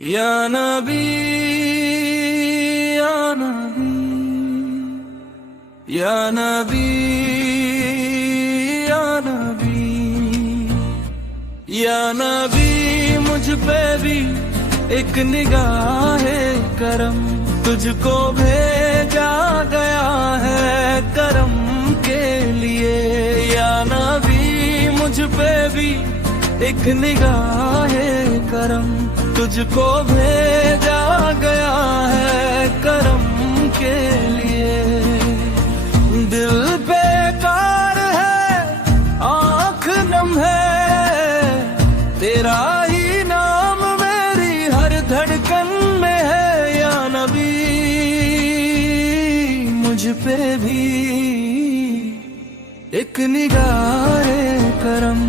या नबी या नबी या नबी या नबी या नबी, मुझ पे भी एक निगाह करम, तुझको भेजा गया है करम के लिए। या नबी, मुझ पे भी एक निगाह करम, तुझको भेजा गया है करम के लिए। दिल बेकार है, आँख नम है, तेरा ही नाम मेरी हर धड़कन में है। या नबी, मुझ पे भी एक निगाह करम,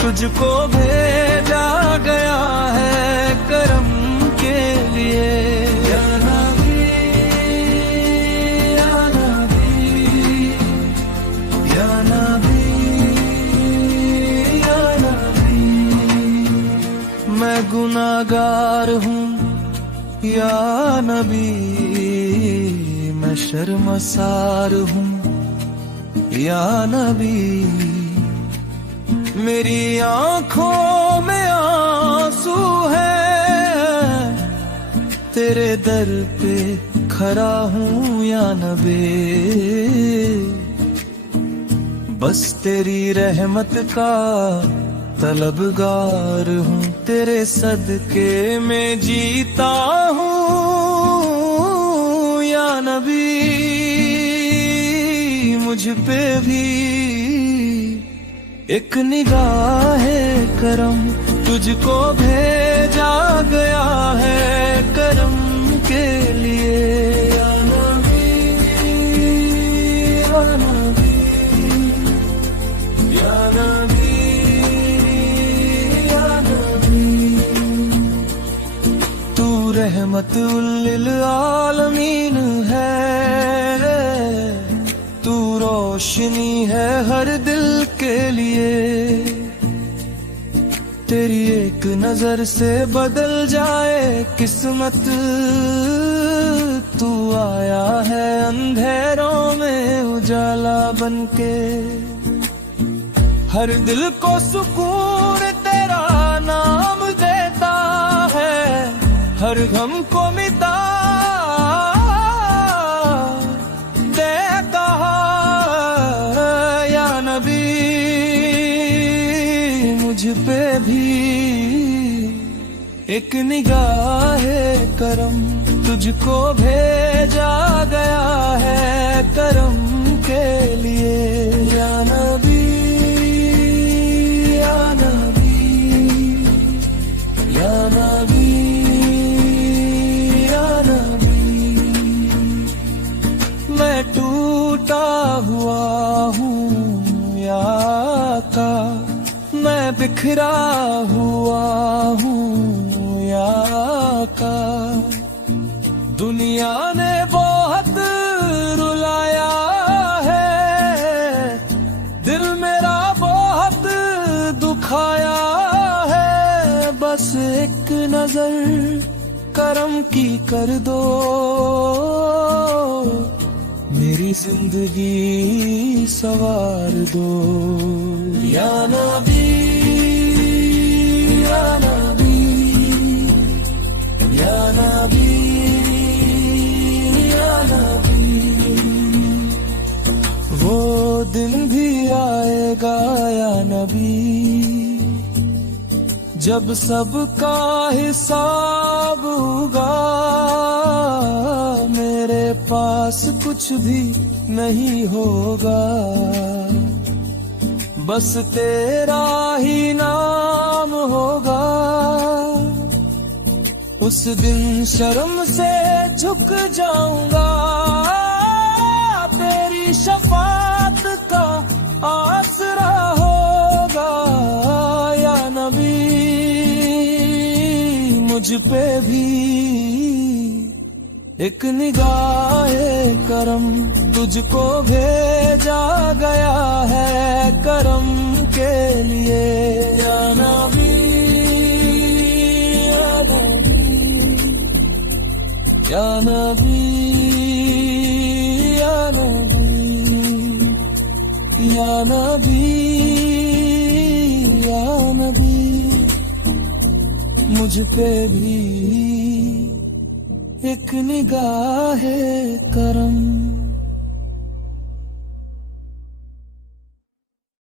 तुझको भेजा गया है करम के लिए। या नबी या नबी या नबी या नबी, मैं गुनाहगार हूँ या नबी, मैं शर्मसार हूँ या नबी, मेरी आंखों में आंसू है, तेरे दर पे खड़ा हूँ या नबी। बस तेरी रहमत का तलबगार हूँ, तेरे सदके में जीता हूँ या नबी। मुझ पे भी एक निगाह करम, तुझको भेजा गया है करम के लिए। या नबी या नबी या नबी या नबी, तू रहमतुल आलमीन है, तू रोशनी है हर दिल के लिए। तेरी एक नजर से बदल जाए किस्मत, तू आया है अंधेरों में उजाला बनके। हर दिल को सुकून तेरा नाम देता है, हर गम को मिटा देता है। या नबी, मुझ पे भी एक निगाह करम, तुझको भेजा गया है करम के लिए। या नबी या नबी या नबी या नबी, मैं टूटा हुआ हूँ या आका, मैं बिखरा हुआ हूँ या आका। दुनिया ने बहुत रुलाया है, दिल मेरा बहुत दुखाया है। बस एक नजर करम की कर दो, मेरी जिंदगी सवार दो। या नबी या नबी या नबी या नबी, वो दिन भी आएगा या नबी, जब सबका हिसाब होगा। मेरे पास कुछ भी नहीं होगा, बस तेरा ही नाम होगा। उस दिन शर्म से झुक जाऊंगा, तेरी शफात का आसरा होगा। या नबी, मुझ पे भी एक निगाह करम, तुझको भेजा गया है करम के लिए। या नबी या नबी या नबी या नबी या नबी या नबी, मुझ पे भी एक निगाह करम।